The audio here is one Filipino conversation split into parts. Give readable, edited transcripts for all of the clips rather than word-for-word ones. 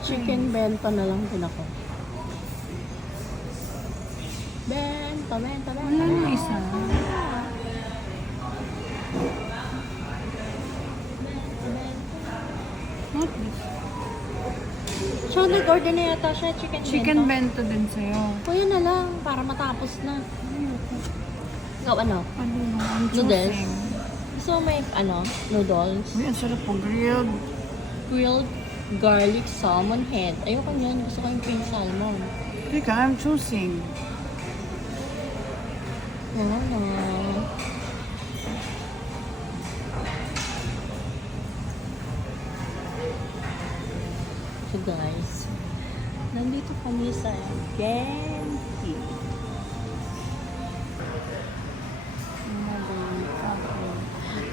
Chicken bento na lang din ako. Bento. Wala na isa. Not this. So, nag-order na yata siya Chicken bento din sa'yo. Kuya na lang, para matapos na. Ikaw ano? Ano na? I'm Noodles? choosing. Gusto mo may, noodles? Uy, ang sarap po. Grilled. Grilled garlic salmon head. Ayoko niyan. Gusto ko yung pink salmon. Teka, I'm choosing. Ano? So guys, nandito kami sa Genki.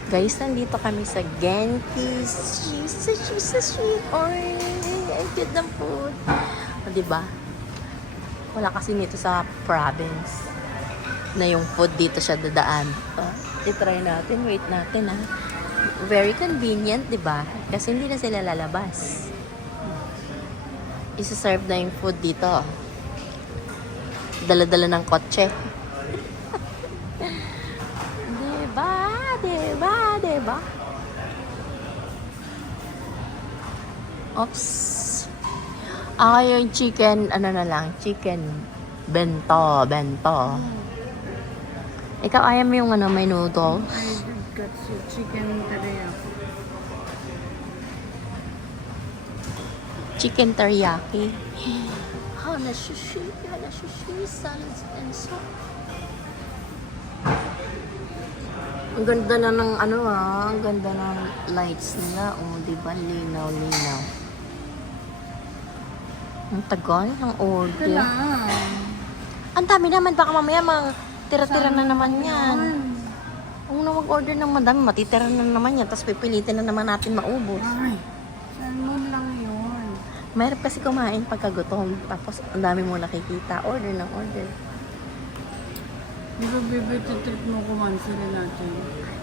Guys, nandito kami sa Genki Sushi. Oy, ang cute ng food. O, diba? Wala kasi nito sa province na yung food dito siya dadaan. I-try natin. Wait natin, ha. Very convenient, diba? Kasi hindi na sila lalabas. Isa-serve na yung food dito. Dala-dala ng kotse. Diba? Oops. Yung chicken, chicken bento. Ikaw, ayaw mo yung may noodles? I got chicken teriyaki. Chicken teriyaki. Hana sushi, salads and so. Ang ganda na ng ang ganda ng lights nila. Oh, di ba? Linaw. Ang tagal ng order. Ang dami naman, baka mamaya tira-tira na naman yan. Kung na mag-order ng madami, matitira na naman yan. Tapos pipilitin na naman natin maubos. Ay, salmon lang yun. Mahirap kasi kumain pagkagutom. Tapos ang dami mo nakikita. Order ng order. Di ba, baby, titrip mo kumansila natin?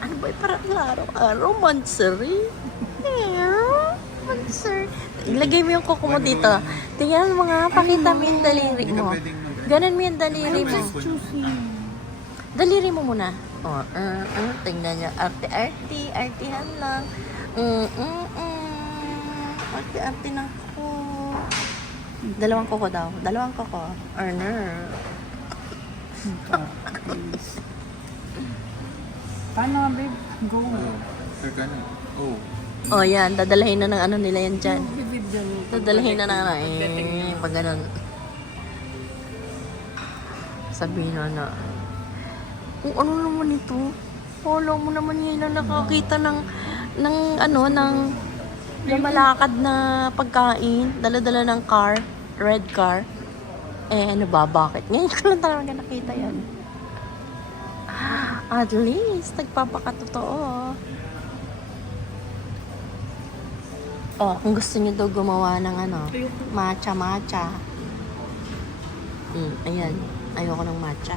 Ano ba? Parang araw-araw. Mansari. Mansari. Ilagay mo yung kuko mo dito. Tingnan mo nga. Pakita mo yung daliri mo. Ganon mo yung daliri mo. Daliri mo muna. Tingnan niya. Artihan lang. Arte ng kuko. Dalawang kuko daw. Dalawang kuko. Earner. Paano nga, babe? Go. Oh, yan. Dadalahin na ng nila yan dyan. Bibidyo mo. Dadalahin na pag ganun. Sabihin na. Ano naman ito? Wala mo naman yun na nakakita ng malakad na pagkain. Dala-dala ng car. Red car. Ano ba? Bakit? Ngayon ko lang talaga nakita yan. At least, nagpapakatotoo. Kung gusto niyo daw gumawa ng matcha. Ayan. Ayoko ng matcha.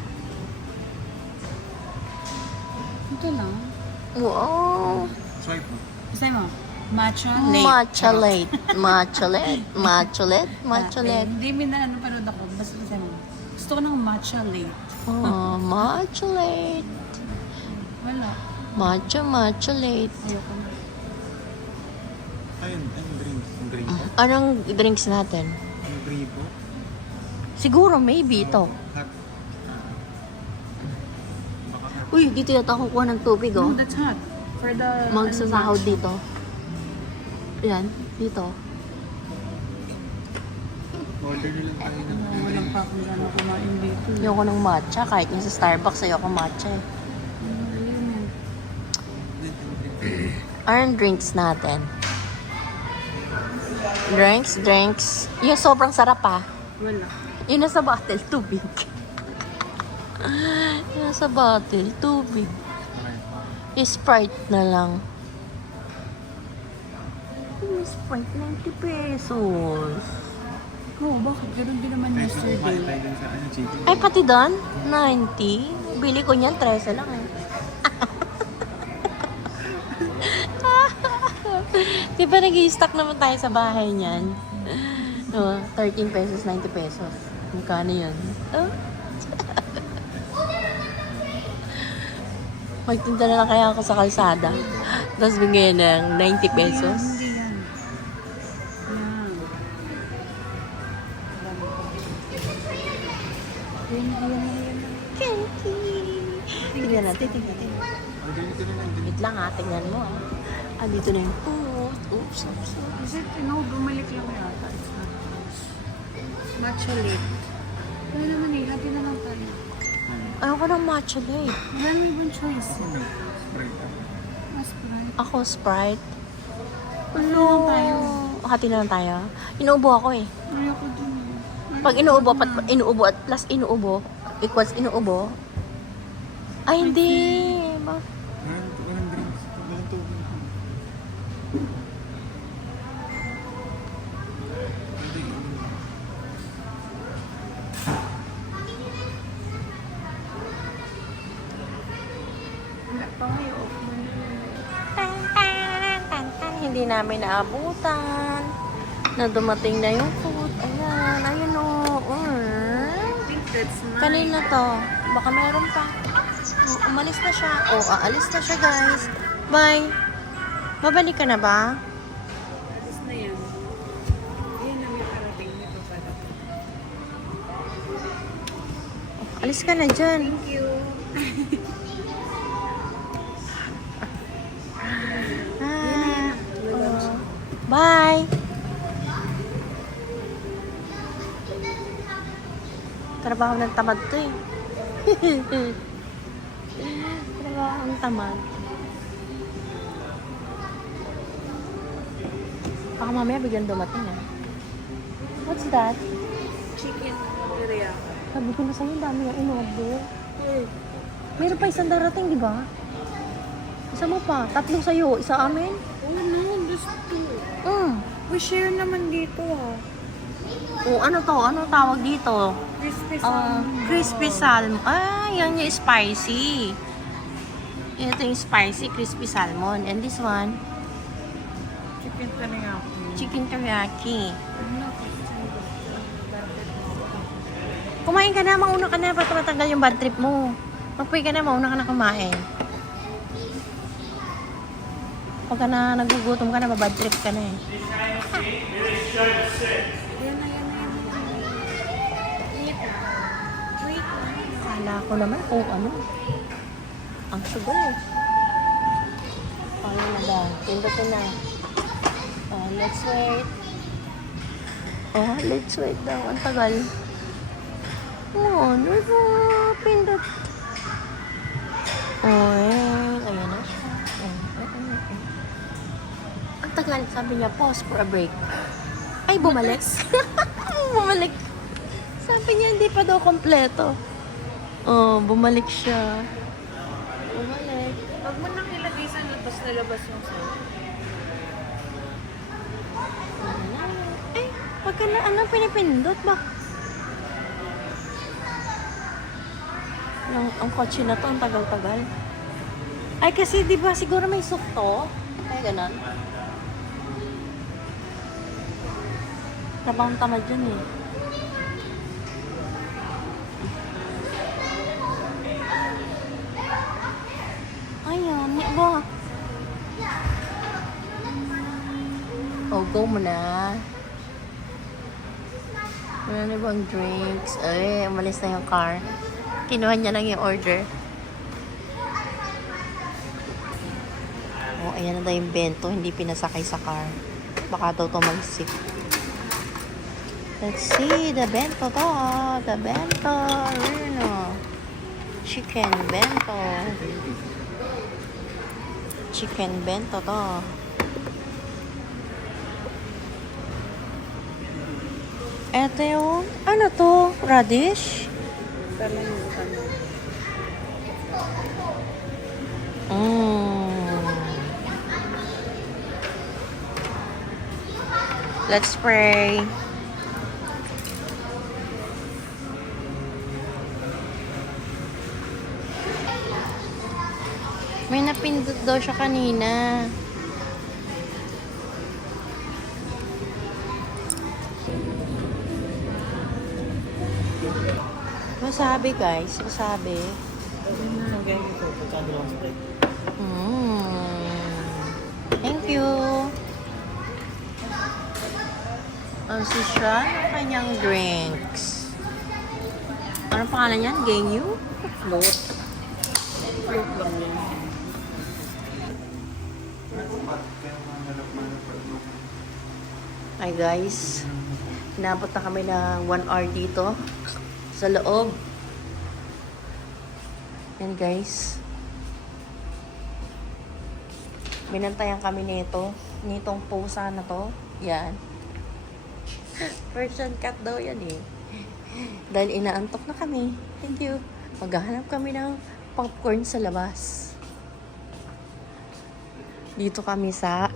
Ito lang. Wow! Swipe mo. Basta mo. Matcha late. Matcha late. Hindi mo na panood ako. Basta mo. Gusto ko ng matcha late. Matcha late. Wala. Matcha late. Ayoko na. Ayun, drinks. Ang gripo. Anong drinks natin? Ang gripo. Siguro, maybe ito. Hot. Uy, dito yata kukuha ng tubig, No, that's hot. For the... Magsasahod dito. Ayan, dito. Order nyo lang tayo ng Walang pa kung gano'n kumain dito. Ayoko ng matcha. Kahit yung sa Starbucks, ayoko matcha eh. Anong drinks natin? Drinks. Yung sobrang sarap Wala. Yung nasa bottle, tubig. Yung nasa bottle, tubig. Sprite na lang. Sprite, 90 pesos. Bakit? Ganun din naman yesterday. Tayo dun sa chicken. Ay, pati doon? 90? Bili ko niyan, 13 lang eh. Di ba nag-i-stock naman tayo sa bahay niyan? 13 pesos, 90 pesos. Magkano yun? Oh. Magtinda na lang kaya ako sa kalsada. Tapos bigyan ng 90 pesos. Hindi yan. Kenki! Tingnan natin, tingnan natin. Ang ganito na lang. Wait lang ha, tingnan mo ah. Andito na yung food. Oops, oops, oops. Is it, no, bumalik lang yata. It's not close. Matcha late. Kaya naman eh, happy na lang tayo. Ayoko ng matcha late. Wala mo ibang choice. Sprite. Mas bright. Ako, Sprite. Ano lang tayo? Hati na lang tayo. Inuubo ako eh. Ayoko dun eh. Pag inuubo, inuubo at plus inuubo, equals inuubo. Ay, hindi. Walang drinks. Walang tubig. Wala pa kayo. Tan, tan, tan, tan. Hindi namin naabutan na dumating na yung food. Ayan, ayun o. That's nice. Kanina to. Baka meron pa. Umalis na siya. Aalis na siya, guys. Bye. Babalik ka na ba? Alis na yan. Ayan na may parating nito para. Alis ka na dyan. Thank you. Bye. Trabaho ng tamad to eh. Trabaho ng tamad. Baka mamaya biglang dumating ah. What's that? Chicken teriyaki. Sabi ko na sa'yo, dami yung inorder. Meron pa isang darating, di ba? Isa mo pa. Tatlong sa'yo. Isa amin. Oh no, just two. We share naman dito ah. Ano to? Ano tawag dito? Crispy salmon. Crispy salmon. Yan yung spicy. Ito yung spicy crispy salmon. And this one, Chicken teriyaki. chicken teriyaki. Ano? Kumain ka na, mauna ka na para matanggal yung bad trip mo. Magpuy ka na, mauna ka na kumain. Pag ka na nagugutom ka na, mabad trip ka na eh. Ayan na, yan na, yan na. Wait. Kala ko naman kung ano. Ang sugar. Paano na ba? Pindutin na. Let's wait. Let's wait daw. Ang tagal. Ano ba? Pindot. Ayan na siya. Ang tagal. Sabi niya, pause for a break. Ay, bumalik. Bumalik. Sabi niya, hindi pa daw kompleto. Bumalik siya. Bumalik. Pag mo nang ilagay sa labas na labas yung sauce. Ay, pagka na, pinipindot ba? Ang kotse na to, ang tagal-tagal. Ay, kasi di ba siguro may sukto? Ay, ganun. Tabang tamad yun eh. Ayan, ba? Go mo na. Ano na bang drinks? Ay, umalis na yung car. Kinuha niya lang yung order. Ayan na daw yung bento. Hindi pinasakay sa car. Baka daw tumagsik. Let's see. The bento to. The bento. Ano? Chicken bento. Chicken bento to. Eto yung, ano to? Radish? Tama yung kanya. Let's pray. May napindot daw siya kanina. Wasabi guys, wasabi. Thank you. Si Sean, ang kanyang drinks. Anong pangalan yan? Genyu? Float. Float lang yan. Hi guys. Inabot na kami ng 1 hour dito. Sa loob. Yan guys. Binantayan kami nito. Nitong pusa na to. Yan. Persian cat daw yan eh. Dahil inaantok na kami. Thank you. Maghahanap kami ng popcorn sa labas. Dito kami sa...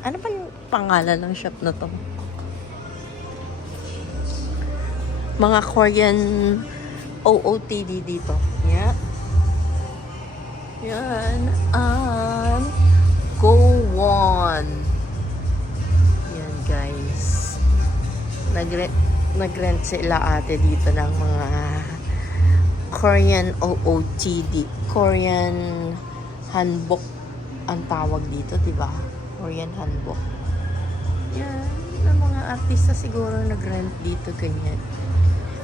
Ano pa yung pangalan ng shop na to? Mga Korean OOTD dito. Yeah. Yan. Go on. Yan guys. Nag-rent sila ate dito ng mga Korean OOTD. Korean hanbok ang tawag dito, diba? Korean hanbok. Yan. Yung mga artista siguro nag-rent dito, ganyan.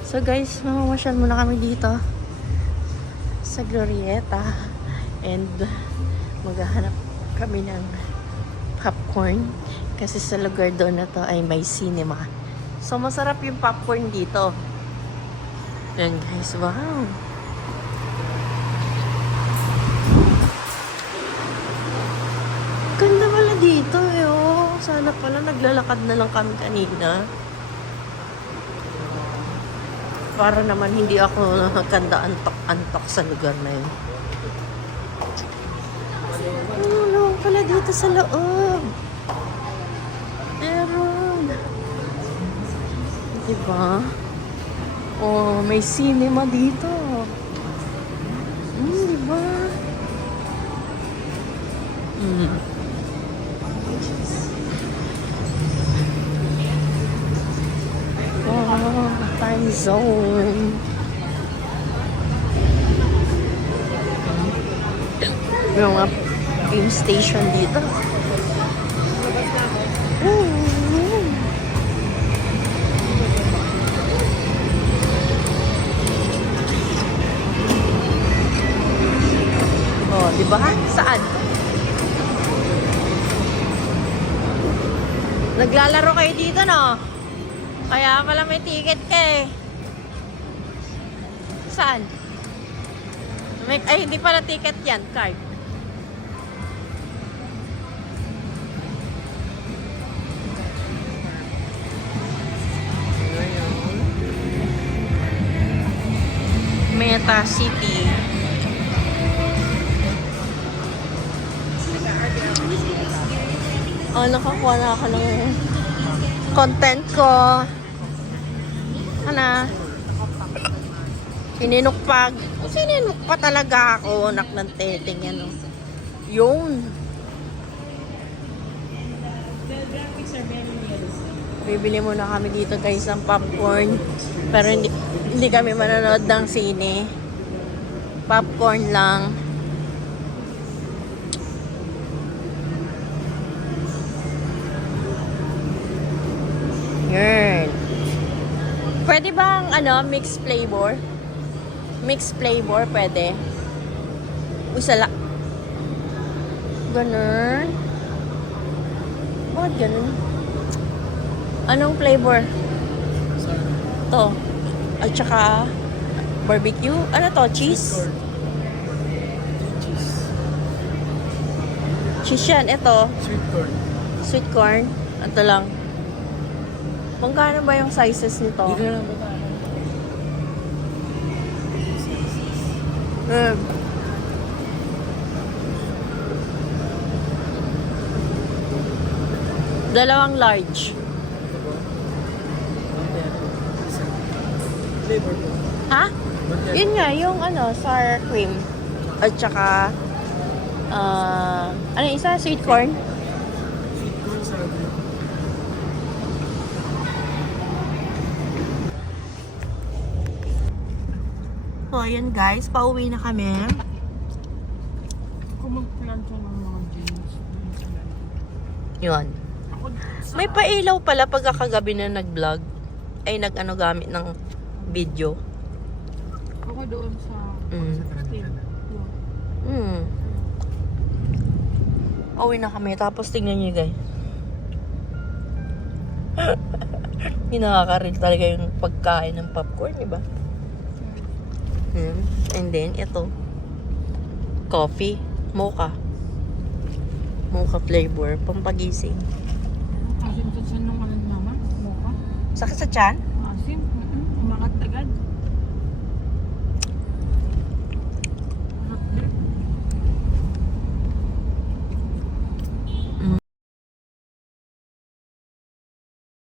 So guys, mamamasyal muna kami dito sa Glorieta and maghahanap kami ng popcorn kasi sa lugar doon na to ay may cinema. So masarap yung popcorn dito. Yan guys, wow. Ganda pala dito eh, oh. Sana pala naglalakad na lang kami kanina. Para naman hindi ako nakakanda antok sa lugar na yun. Ano pala dito sa loob? Meron. Diba? Oh, may cinema dito. Diba? Wow, time zone. May mga game station dito. Oh, di ba? Saan? Naglalaro kayo dito, no? Kaya pala may ticket ka eh. Saan? Ay, hindi pala ticket yan. Card. Meta City. Oh, nakakuha na ako ng content ko. Ano? Sininukpag. Sininukpa talaga ako. Anak ng teteng yan. Oh. Yun. Bibili muna kami dito guys ng popcorn. Pero hindi kami manonood ng sine. Popcorn lang. Yan. Pwede bang mixed flavor? Mixed flavor pwede. Usala. Ganun. Bakit ganun? Anong flavor? To. At saka barbecue. Ano to? Cheese? Cheese yan. Ito. Sweet corn. Sweet corn. Ito lang. Magkano ba yung sizes nito? Dito na ba? Dalawang large. Flavor po. Ha? Yun nga, yung sour cream. At saka, ano yung isa? Sweet corn? Sweet corn sa atin. ayan guys, pauwi na kami. Kung mag-plan siya ng mga jeans. Yun. Ako, May pailaw pala pagkakagabi na nag-vlog. Ay, nag-ano gamit ng video. ako doon sa... Mm. Mm. Pauwi na kami. Tapos tingnan nyo guys. Hindi nakaka-reel talaga yung pagkain ng popcorn, diba? And then, ito. Coffee. Mocha. Mocha flavor. Pampagising. Asim sa siya nung ano mama? Mocha? Sakit sa tiyan? Asim? Umangat agad.